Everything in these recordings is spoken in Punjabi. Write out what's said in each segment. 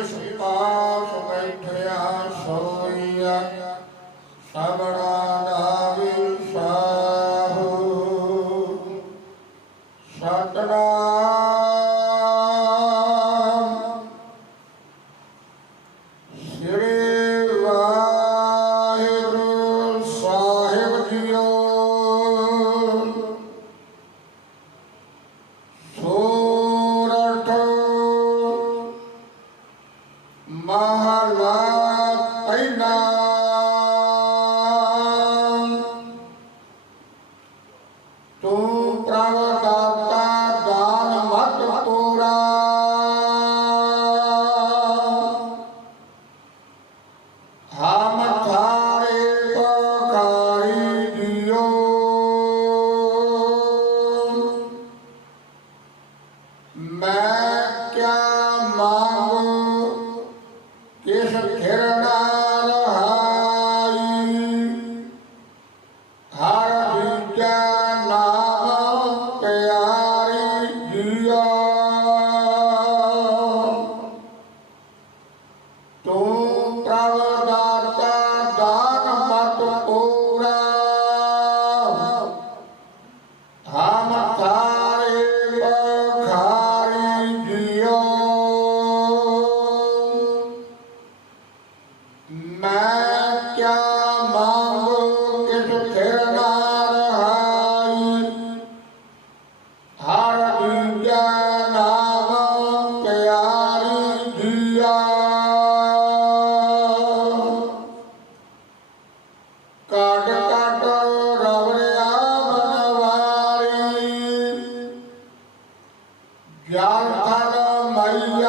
ਜਿਸ ਪਾਸ ਬੈਠਿਆ ਸੋ 아.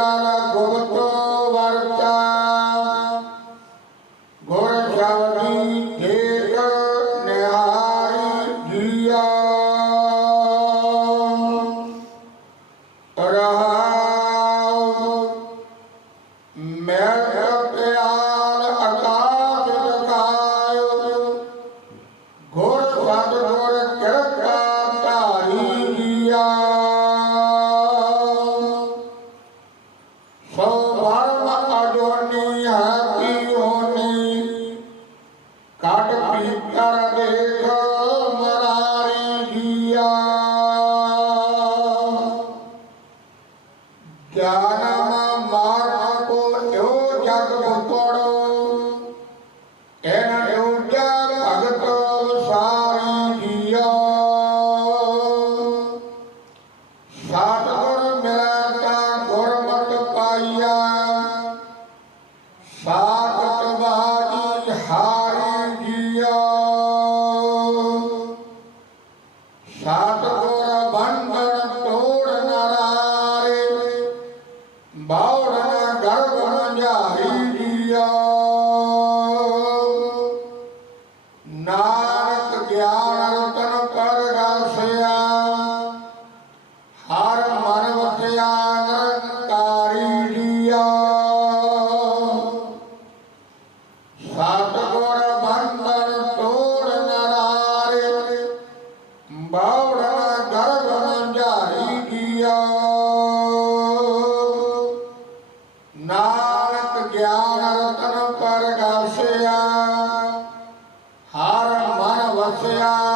ಜ್ಞಾನ ಗೋಮತ್ವ Yeah. 对呀